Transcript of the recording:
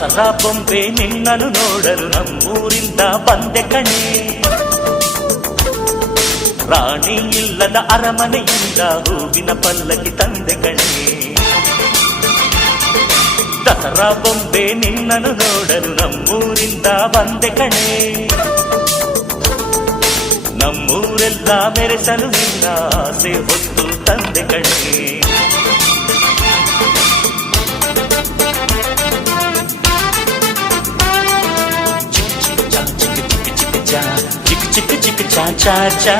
ದಸರಾ ಬೊಂಬೆ ನಿನ್ನನ್ನು ನೋಡಲು ನಮ್ಮೂರಿಂದ ಬಂದೆ ಕಣೆ. ರಾಣಿ ಇಲ್ಲದ ಅರಮನೆಯಿಂದ ಹೂವಿನ ಪಲ್ಲಕ್ಕಿ ತಂದೆ ಕಣೆ. ದಸರಾ ಬೊಂಬೆ ನಿನ್ನನ್ನು ನೋಡಲು ನಮ್ಮೂರಿಂದ ಬಂದೆ ಕಣೆ. ನಮ್ಮೂರೆಲ್ಲ ಮೆರೆಸಲು ನಿನ್ನ ಆಸೆ ಹೊತ್ತು ತಂದೆ ಕಣೆ. ಚಿಕ್ಕ ಚಿಕ್ಕ ಚಾ ಚಾ ಚಾ